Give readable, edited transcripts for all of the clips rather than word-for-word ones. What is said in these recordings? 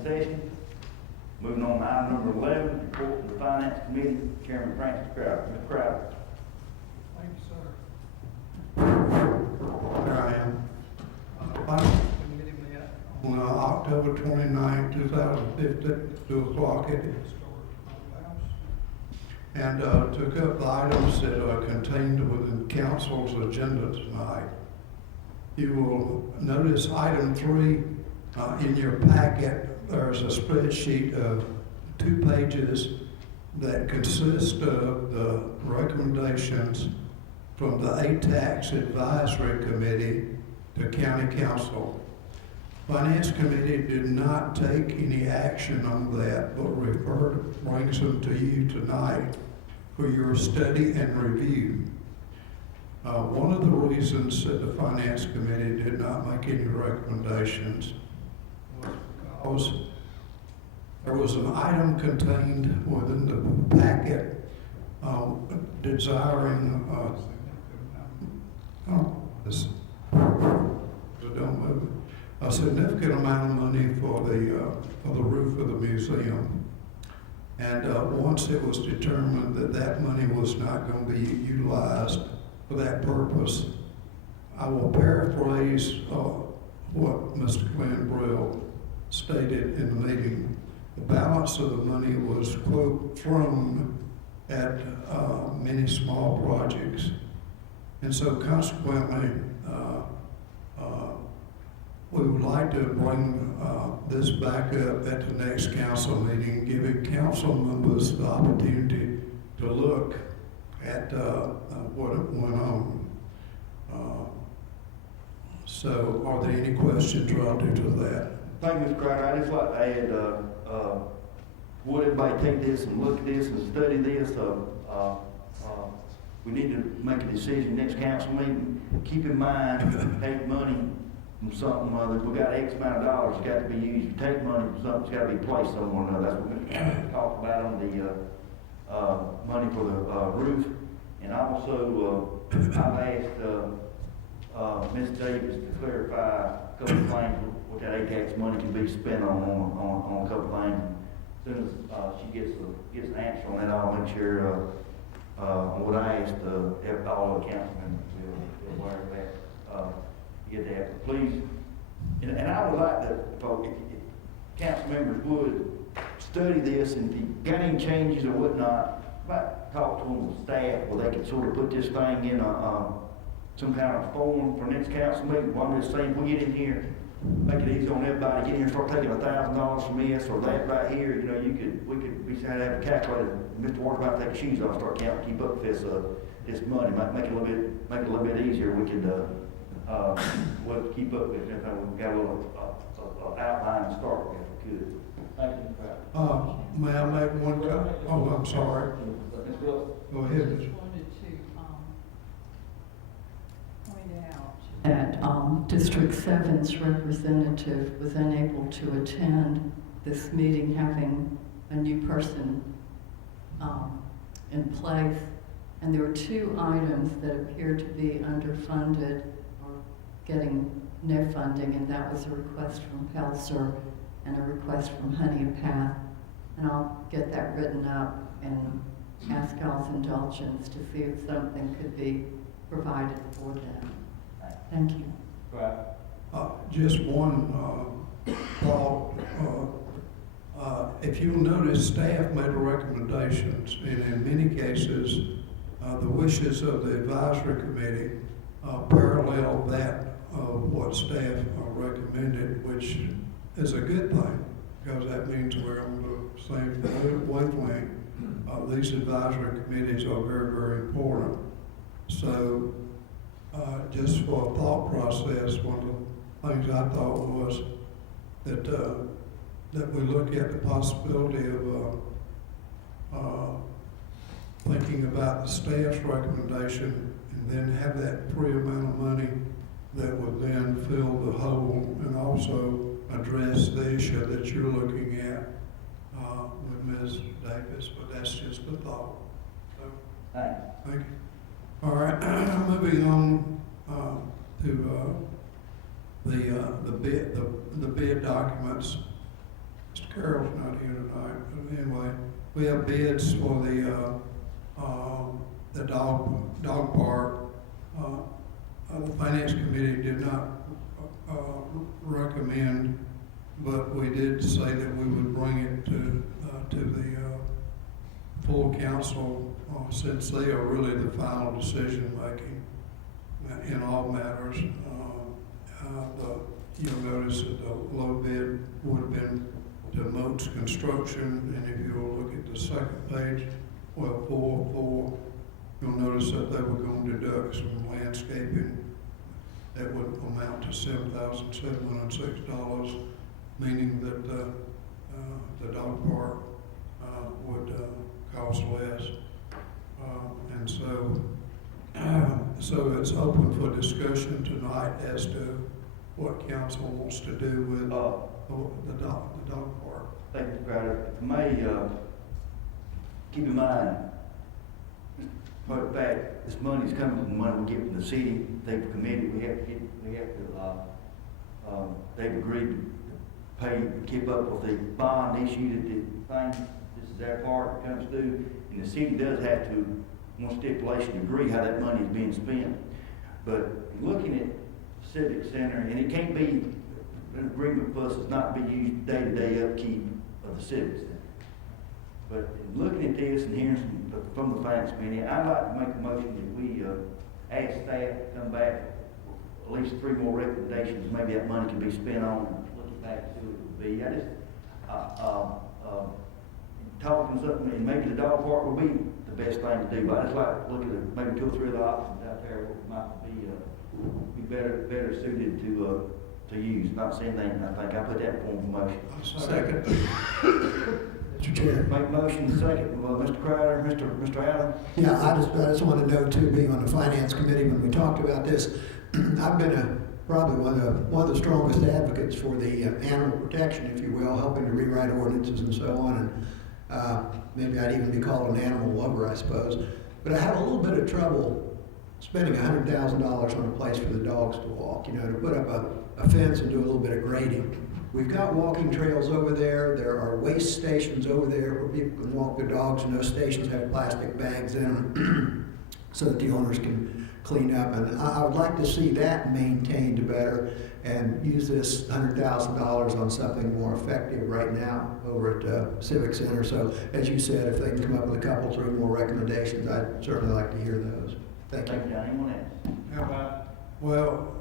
in session. Moving on to item number 11, report from the Finance Committee, Chairman Francis Crowder. Mr. Crowder. Thank you, sir. There I am. Committee met On October 29, 2015, 2 o'clock, on historic house. and took up the items that are contained within council's agenda tonight. You will notice item 3 in your packet. There's a spreadsheet of 2 pages that consist of the recommendations from the ATAX Advisory Committee to County Council. Finance Committee did not take any action on that, but brings them to you tonight for your study and review. One of the reasons that the Finance Committee did not make any recommendations was because there was an item contained within the packet desiring a significant amount of money for the roof of the museum. And once it was determined that that money was not going to be utilized for that purpose, I will paraphrase what Mr. Glenn Brill stated in the meeting. The balance of the money was, quote, thrown at many small projects. And so consequently, we would like to bring this back up at the next council meeting, giving council members the opportunity to look at what went on. So are there any questions relative to that? Thank you, Mr. Crowder. I'd just like to add, would everybody take this and look at this and study this? We need to make a decision next council meeting. Keep in mind, take money from something or other. If we got X amount of dollars, it's got to be used. You take money from something, it's got to be placed somewhere or another. That's what Mr. Crowder talked about on the money for the roof. And also, I've asked Ms. Davis to clarify a couple of things what that ATAX money can be spent on a couple of things. As soon as she gets an answer on that, I'll make sure what I asked all the councilmen will aware of that. Get that, please. And I would like to, if council members would study this, and if you got any changes or whatnot, might talk to them with staff where they could sort of put this thing in some kind of form for next council meeting. Well, I'm just saying, if we get in here, make it easy on everybody, get in here and start taking $1,000 from this or that right here, you know, we had to have a calculator. Mr. Ward might take his shoes off, start counting, keep up with this money, might make it a little bit easier. We could, we'll keep up with it. We've got a little outline to start with if we could. Thank you. May I make one comment? Oh, I'm sorry. Go ahead. I just wanted to point out that District 7's representative was unable to attend this meeting, having a new person in place. And there were 2 items that appeared to be underfunded or getting no funding, and that was a request from Pelser and a request from Honey and Path. And I'll get that written up and ask y'all's indulgence to see if something could be provided for them. Thank you. Right. Just one thought. If you'll notice, staff made recommendations, and in many cases, the wishes of the advisory committee parallel that of what staff recommended, which is a good thing, because that means we're on the same wavelength. These advisory committees are very, very important. So, just for a thought process, one of the things I thought was that we look at the possibility of thinking about the staff's recommendation, and then have that free amount of money that would then fill the hole and also address the issue that you're looking at with Ms. Davis. But that's just a thought. So, thank you. All right, moving on to the bid documents. Carol's not here tonight, but anyway, we have bids for the dog park. The finance committee did not recommend, but we did say that we would bring it to the full council, since they are really the final decision making in all matters. You'll notice that the low bid would have been to Moats Construction, and if you'll look at the second page, well, 4, you'll notice that they were going to deduct some landscaping that would amount to $7,706, meaning that the dog park would cost less. And so it's open for discussion tonight as to what council wants to do with the dog park. Thank you, Mr. Crowder. If you may, keep in mind, for the fact, this money's coming from the money we get from the city. They've committed, they've agreed to pay, keep up with the bond issue that the thing, this is their part, comes through, and the city does have to, on stipulation, agree how that money is being spent. But looking at Civic Center, and it can't be an agreement for us is not to be used day-to-day upkeep of the Civic Center. But looking at this and hearing from the finance committee, I'd like to make a motion that we ask staff to come back at least 3 more recommendations. Maybe that money can be spent on, looking back to it would be. I just talking something, and maybe the dog park would be the best thing to do. But I just like to look at maybe 2 or 3 other options out there what might be better suited to use. Not saying anything. I think I put that in form of motion. Second. Mr. Chair. Make motion second, Mr. Crowder, Mr. Allen. Yeah, I just want to know too, being on the finance committee when we talked about this, I've been probably one of the strongest advocates for the animal protection, if you will, helping to rewrite ordinances and so on. And maybe I'd even be called an animal lover, I suppose. But I have a little bit of trouble spending $100,000 on a place for the dogs to walk. You know, to put up a fence and do a little bit of grading. We've got walking trails over there. There are waste stations over there where people can walk their dogs, and those stations have plastic bags in them so that the owners can clean up. And I would like to see that maintained better and use this $100,000 on something more effective right now over at Civic Center. So as you said, if they can come up with a couple, 3 more recommendations, I'd certainly like to hear those. Thank you. Thank you, John. Anyone else? How about, Well,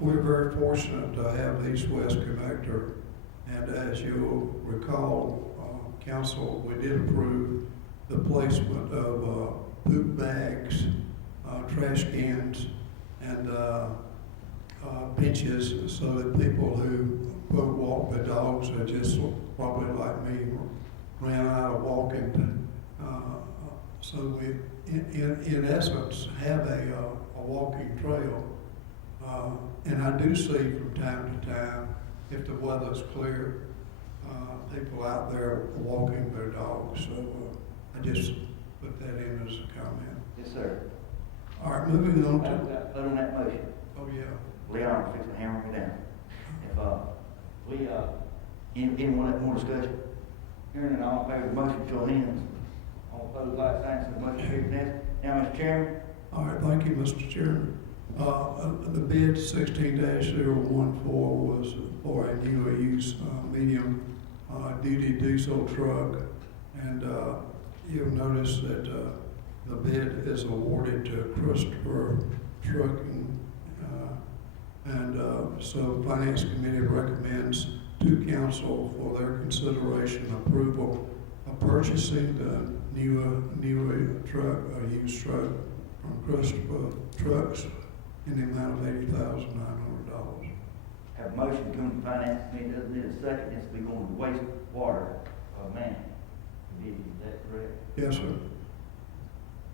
we're very fortunate to have East West Connector, and as you'll recall, council, we did approve the placement of poop bags, trash cans, and benches so that people who walk the dogs are just probably like me ran out of walking. So we, in essence, have a walking trail. And I do see from time to time, if the weather's clear, people out there walking their dogs. So I just put that in as a comment. Yes, sir. All right, moving on Vote to, on that motion. oh yeah. Leon, fix the hammer me down. If anyone have more discussion? Hearing none, all in favor of the motion, show of hands. All opposed, like sign, so the motion carries unanimously. Now, Mr. Chairman. All right, thank you, Mr. Chairman. The bid 16-014 was for a new use medium duty diesel truck, and you'll notice that the bid is awarded to Christopher Trucking, so Finance Committee recommends to council for their consideration approval of purchasing the new truck, a used truck from Christopher Trucks in the amount of $80,900. Have a motion to come to finance committee, doesn't need a second, it's to be going to wastewater, man. Is that correct? Yes, sir.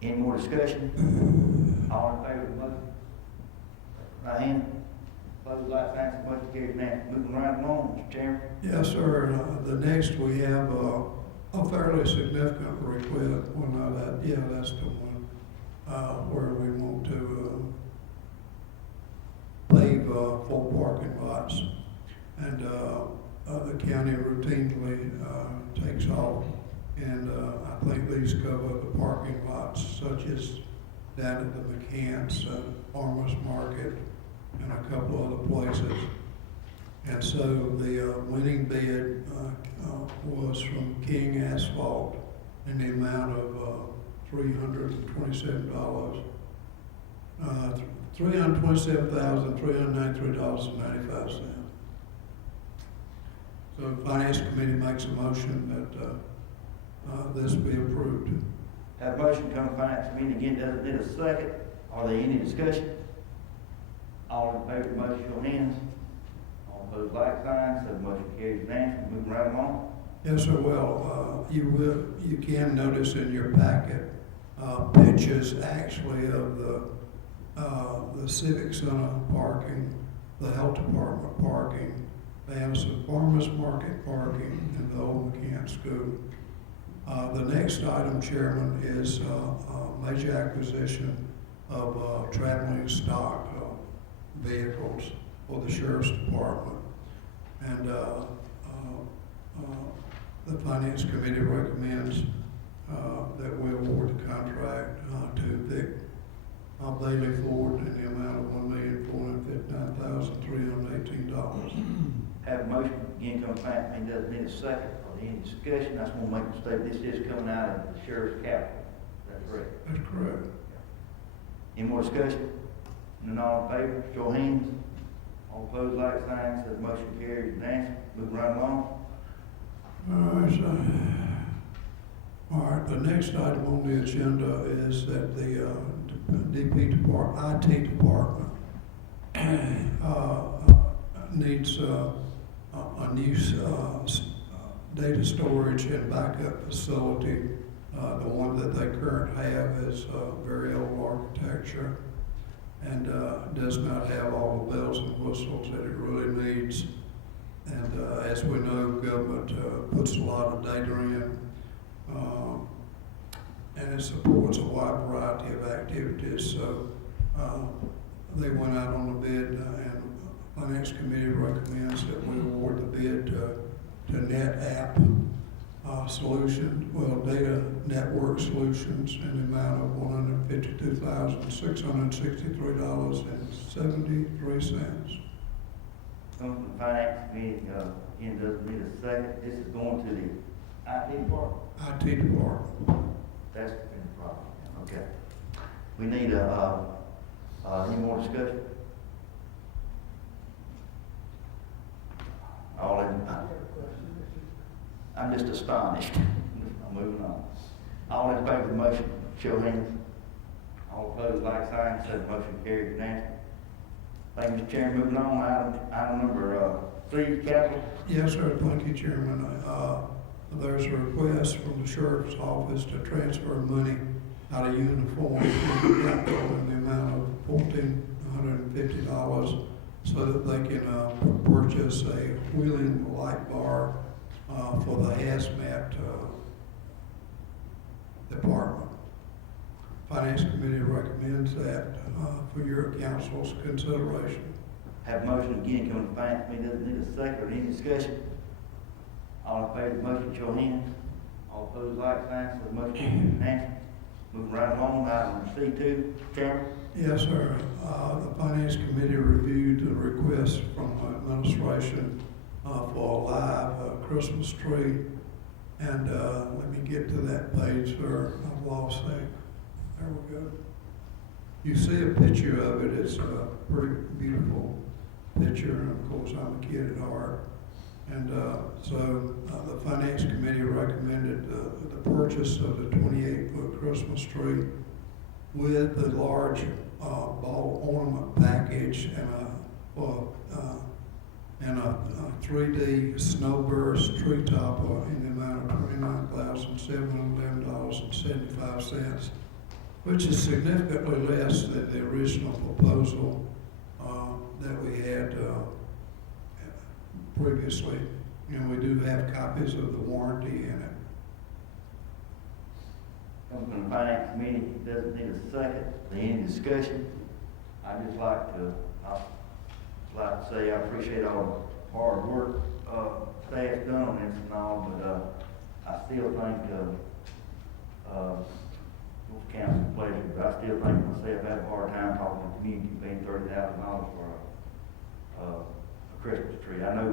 Any more discussion? All in favor of the motion? Right hand. Opposed, like sign, so the motion carries unanimously. Moving right along, Mr. Chairman. Yes, sir. The next we have a fairly significant request. Well, no, that's the one where we want to pave 4 parking lots. And the county routinely takes off. And I think these cover the parking lots such as down at the McCants, Farmers Market, and a couple other places. And so the winning bid was from King Asphalt in the amount of $327. $327,393.95. So the Finance Committee makes a motion that this be approved. Have a motion to come to finance committee again, doesn't need a second. Are there any discussion? All in favor of the motion, show your hands. All opposed, like sign. So the motion carries unanimously. Moving right along. Yes, sir. Well, you can notice in your packet pictures actually of the Civic Center parking, the Health Department parking, the Anderson Farmers Market parking, and the Old McCann School. The next item, Chairman, is a major acquisition of traveling stock vehicles for the Sheriff's Department. And the Finance Committee recommends that we award the contract to Vic Bailey Ford in the amount of $1,459,318. Have a motion again come to finance committee, doesn't need a second. Are there any discussion? I just want to make a statement. This is coming out of the sheriff's capital. Is that correct? That's correct. Any more discussion? None, all in favor, show your hands. All opposed, like sign. So the motion carries unanimously. Moving right along. All right, the next item on the agenda is that the IT department needs a new data storage and backup facility. The one that they currently have is very old architecture and does not have all the bells and whistles that it really needs. And as we know, government puts a lot of data in, and it supports a wide variety of activities. So they went out on the bid, and the Finance Committee recommends that we award the bid to NetApp Data Network Solutions in the amount of $152,663.73. Come from the finance committee, again, doesn't need a second. This is going to the IT department. IT department. That's been the problem. Okay. We need any more discussion? All in, I'm just astonished. I'm moving on. All in favor of the motion, show of hands. All opposed, like sign. So the motion carries unanimously. Thank you, Mr. Chairman. Moving on, item number 3, capital. Yes, sir. Thank you, Chairman. There's a request from the Sheriff's Office to transfer money out of uniform into capital in the amount of $1,450 so that they can purchase a wheeling light bar for the hazmat department. Finance Committee recommends that for your council's consideration. Have a motion again, coming to finance committee, doesn't need a second or any discussion. All in favor of the motion, show of hands. All opposed, like sign. So the motion carries unanimously. Moving right along, item C2, Chairman. Yes, sir. The Finance Committee reviewed the request from the administration for a live Christmas tree. And let me get to that page, sir. I've lost that. There we go. You see a picture of it. It's a pretty beautiful picture. And of course, I'm a kid at heart. And so the Finance Committee recommended the purchase of the 28-foot Christmas tree with the large ball ornament package and a 3D snowburst tree topper in the amount of $29,711.75, which is significantly less than the original proposal that we had previously. And we do have copies of the warranty in it. Coming from the finance committee, doesn't need a second. Any discussion? I'd just like to say I appreciate all the hard work staff's done on this and all, but, I still think, council pleasure, but I still think myself, I have a hard time talking to the community paying $30,000 for a Christmas tree. I know,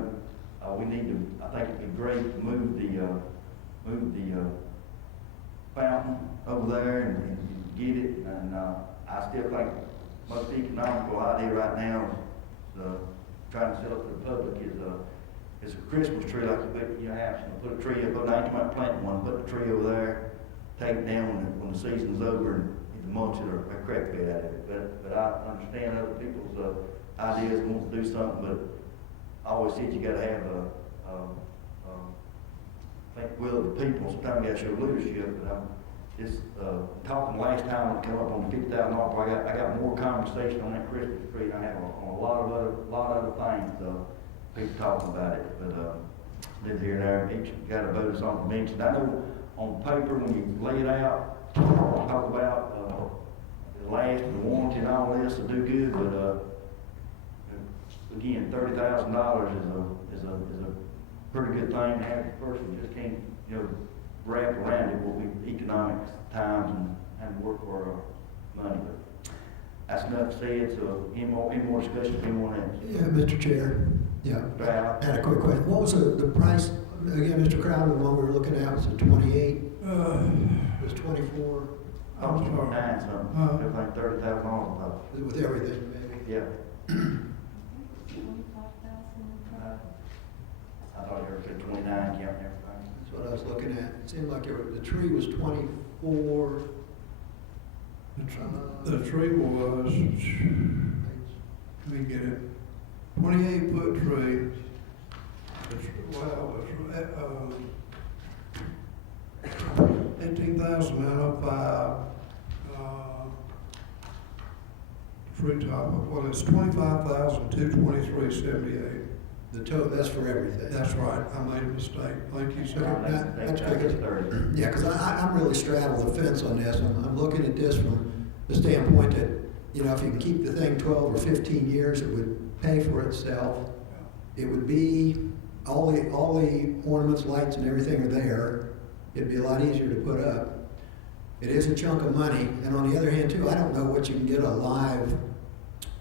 we need to, I think it'd be great to move the fountain over there and get it, and, I still think most economical idea right now is, trying to sell it to the public is a Christmas tree like you put in your house. You put a tree up, now you might plant one, put the tree over there, take it down when the season's over, and either mulch it or a crack bed out of it. But I understand other people's ideas and want to do something, but I always said you gotta have I think will of the people. Sometimes you gotta show leadership, but I'm just talking last time I come up on the $50,000. I got more conversation on that Christmas tree than I have on a lot of other things. People talking about it, but live here and there. Each got to vote something mentioned. I know on paper when you lay it out, talk about the last, the warranty and all this will do good, but again, $30,000 is a pretty good thing. The average person just can't, wrap around it. Will be economic times and work for money. But that's enough said. So any more discussion? Anyone else? Yeah, Mr. Chair. Yeah. Crowd. I had a quick question. What was the price, again, Mr. Crowder, the one we were looking at, was it 28? It was 24? I'm sorry. Nine something. Everything $30,000. With everything, maybe? Yeah. 25,000. I thought you were at 29 counting everything. That's what I was looking at. It seemed like the tree was 24. The tree was, let me get it, 28-foot tree. Wow, it's 18,905. Tree top, well, it's 25,223.78. The total, that's for everything. That's right, I made a mistake. Thank you, sir. That's That's good. 30. Yeah, because I'm really straddled the fence on this. I'm looking at this from the standpoint that, if you can keep the thing 12 or 15 years, it would pay for itself. It would be, all the ornaments, lights, and everything are there. It'd be a lot easier to put up. It is a chunk of money, and on the other hand, too, I don't know what you can get a live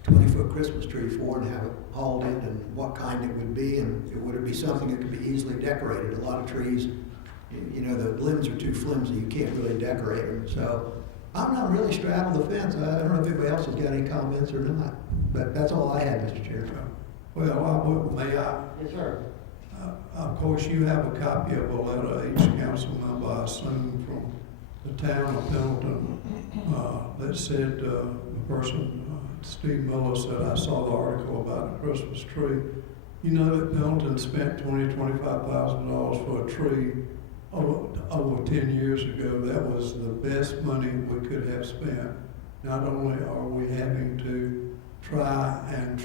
20-foot Christmas tree for and have it hauled in, and what kind it would be, and would it be something that could be easily decorated? A lot of trees, the limbs are too flimsy, you can't really decorate them. So I'm not really straddled the fence. I don't know if anybody else has got any comments or not, but that's all I had, Mr. Chair. Well, may I? Yes, sir. Of course, you have a copy of a letter, each council member, I assume, from the town of Pendleton, that said, the person, Steve Miller, said, I saw the article about the Christmas tree. You know that Pendleton spent $25,000 for a tree over 10 years ago. That was the best money we could have spent. Not only are we having to try and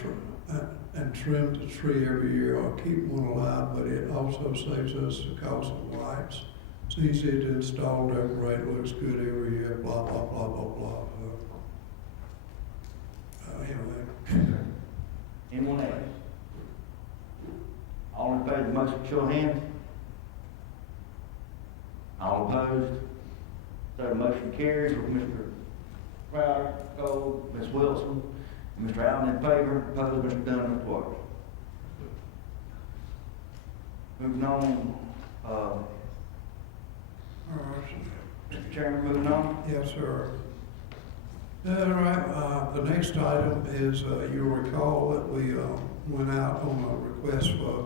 trim the tree every year or keep one alive, but it also saves us the cost of lights. It's easy to install, decorate, looks good every year, blah, blah, blah, blah, blah. Anyway. Anyone else? All in favor of the motion, show of hands. All opposed? So the motion carries with Mr. Crowder, Cole, Ms. Wilson, and Mr. Allen in favor, opposed, Mr. Dunn, Mr. Waters. Moving on, Mr. Chairman, moving on. Yes, sir. All right, the next item is, you'll recall that we went out on a request for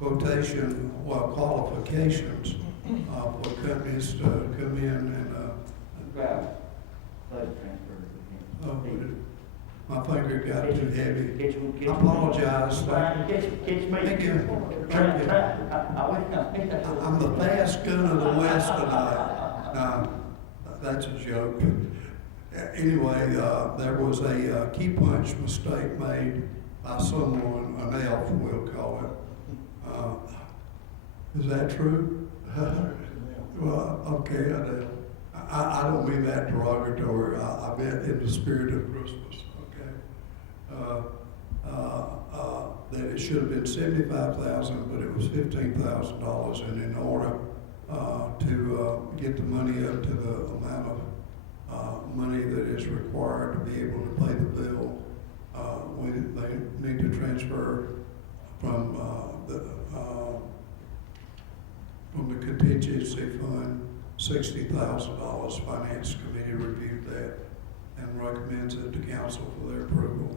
quotation, qualifications for companies to come in and, Crowder, pleasure transfer. my finger got too heavy. Catch me. I apologize. Catch me. Thank you. I'm the fast gun of the West tonight. That's a joke. Anyway, there was a key punch mistake made by someone, an elf, we'll call it. Is that true? Well, okay, I don't mean that derogatory. I meant in the spirit of Christmas, okay? that it should have been $75,000, but it was $15,000, and in order to get the money up to the amount of money that is required to be able to pay the bill, they need to transfer from the contingency fund $60,000. Finance Committee reviewed that and recommends it to council for their approval.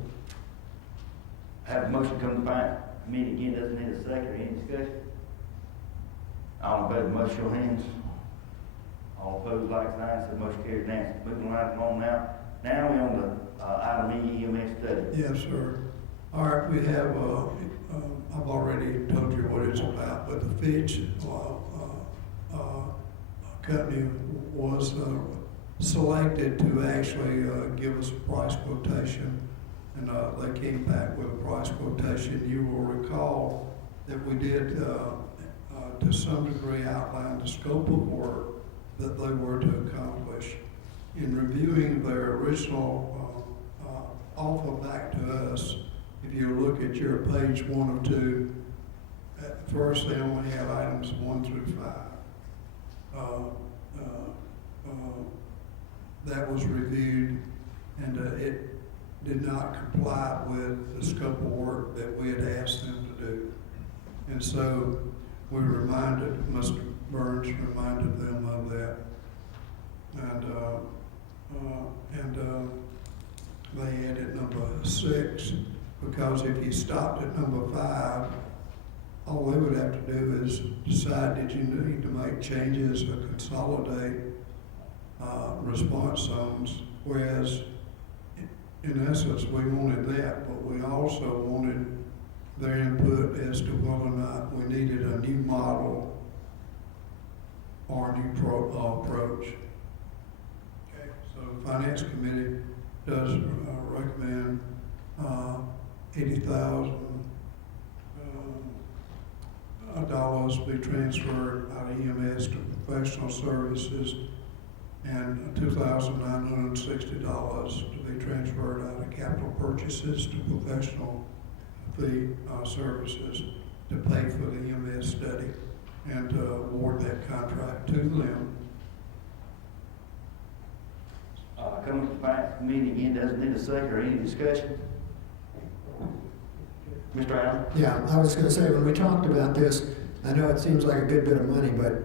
Have a motion come to finance committee again, doesn't need a second or any discussion? All in favor, motion show hands. All opposed, like sign, so motion carried unanimously. Moving right along now. Now we on the item E, EMS study. Yes, sir. All right, we have, I've already told you what it's about, but the Fitch company was selected to actually give us a price quotation, and they came back with a price quotation. You will recall that we did, to some degree, outline the scope of work that they were to accomplish. In reviewing their original offer back to us, if you look at your page 1 or 2, at first they only have items 1 through 5. That was reviewed, and it did not comply with the scope of work that we had asked them to do. And so we reminded, Mr. Burns reminded them of that. And they added number 6, because if you stopped at number 5, all they would have to do is decide, did you need to make changes or consolidate response zones, whereas in essence we wanted that, but we also wanted their input as to whether or not we needed a new model or a new approach. Okay, so the Finance Committee does recommend $80,000 be transferred out of EMS to professional services, and $2,960 to be transferred out of capital purchases to professional fee services to pay for the EMS study, and to award that contract to them. Coming to the finance committee again, doesn't need a second or any discussion? Mr. Allen? Yeah, I was going to say, when we talked about this, I know it seems like a good bit of money, but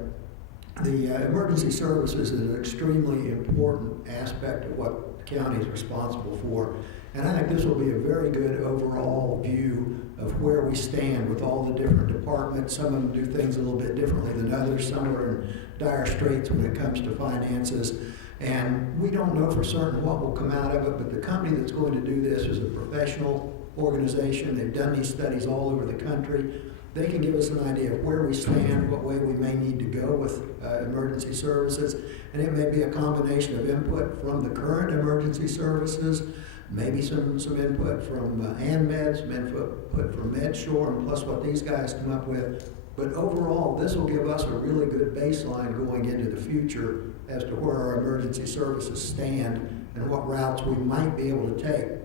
the emergency services is an extremely important aspect of what the county is responsible for. And I think this will be a very good overall view of where we stand with all the different departments. Some of them do things a little bit differently than others. Some are in dire straits when it comes to finances. And we don't know for certain what will come out of it, but the company that's going to do this is a professional organization. They've done these studies all over the country. They can give us an idea of where we stand, what way we may need to go with emergency services. And it may be a combination of input from the current emergency services, maybe some input from ANMED, some input from MedShore, and plus what these guys come up with. But overall, this will give us a really good baseline going into the future as to where our emergency services stand and what routes we might be able to take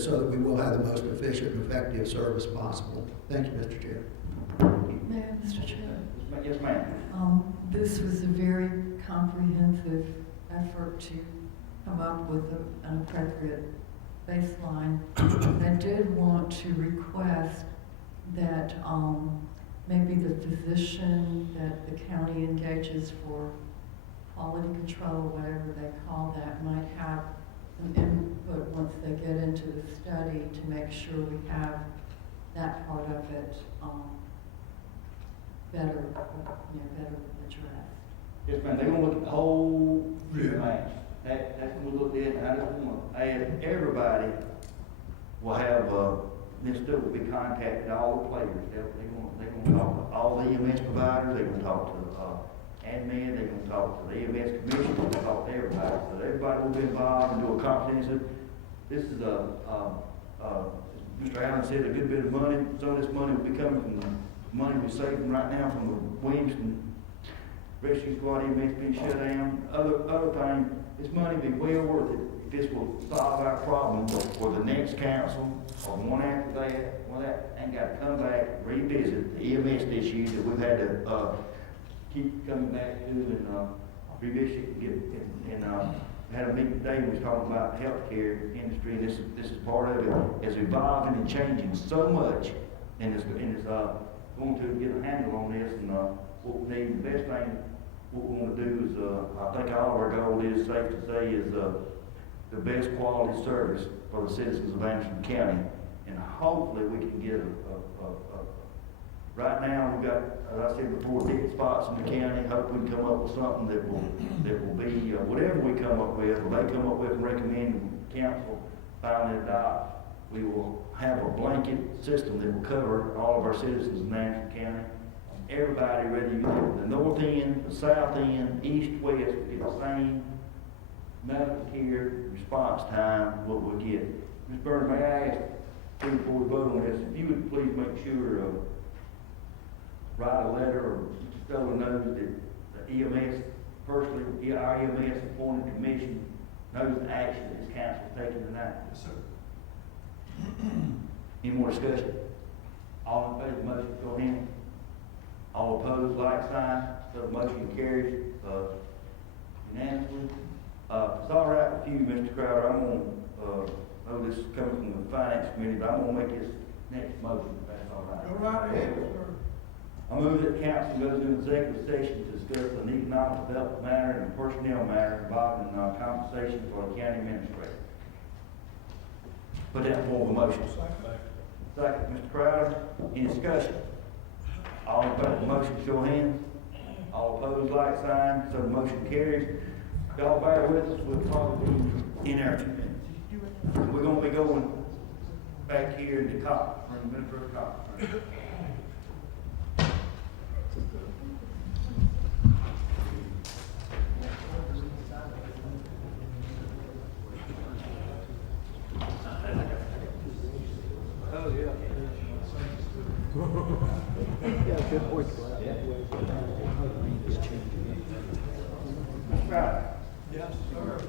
so that we will have the most efficient and effective service possible. Thank you, Mr. Chair. Mayor, Mr. Chair. Yes, ma'am. This was a very comprehensive effort to come up with an appropriate baseline. I did want to request that maybe the physician that the county engages for quality control, whatever they call that, might have some input once they get into the study to make sure we have that part of it better addressed. Yes, ma'am, they're gonna look at the whole match. That's what we looked at, and I just want to add, everybody will have, this stuff will be contacted, all the players. They're gonna talk to all the EMS providers, they're gonna talk to, admin, they're gonna talk to the EMS commission, they're gonna talk to everybody. So everybody will be involved and do a comprehensive, this is Mr. Allen said, a good bit of money. Some of this money will be coming from the money we're saving right now from the Williamston Rescue Squad EMS being shut down. Other thing, this money will be well worth it. This will solve our problem for the next council or the one after that. well, that ain't gotta come back, revisit the EMS issue that we've had to, keep coming back to and, revisit and get, and, had a meeting today, we was talking about the healthcare industry, and this is part of it, it's evolving and changing so much, and it's, going to get a handle on this, and, what we need, the best thing, what we wanna do is, I think all of our goal is, safe to say, is, the best quality service for the citizens of Anderson County, and hopefully we can get right now, we've got, as I said before, dead spots in the county. Hope we can come up with something that will be, whatever we come up with, or they come up with and recommend council finally adopt, we will have a blanket system that will cover all of our citizens in Anderson County. Everybody, whether you live in the north end, the south end, east, west, will get the same medical care response time what we get. Ms. Burns, may I ask, before we vote on this, if you would please make sure, write a letter or Stoller knows that the EMS, personally, our EMS appointed commission knows the action that this council is taking tonight. Yes, sir. Any more discussion? All in favor of the motion, go ahead. All opposed, like sign. So the motion carries, unanimously. If it's all right with you, Mr. Crowder, I'm gonna, know this is coming from the finance committee, but I'm gonna make this next motion, if that's all right. Go right ahead, sir. I move that council goes into executive session to discuss an economic development matter and a personnel matter involving compensation for the county administrator. Put that in form of a motion. Second, Mr. Crowder, any discussion? All in favor of the motion, show of hands. All opposed, like sign, so the motion carries. Y'all bear with us, we'll probably be in our 2 minutes. We're gonna be going back here in the cop, from the middle of the cop. Right. Yes, sir.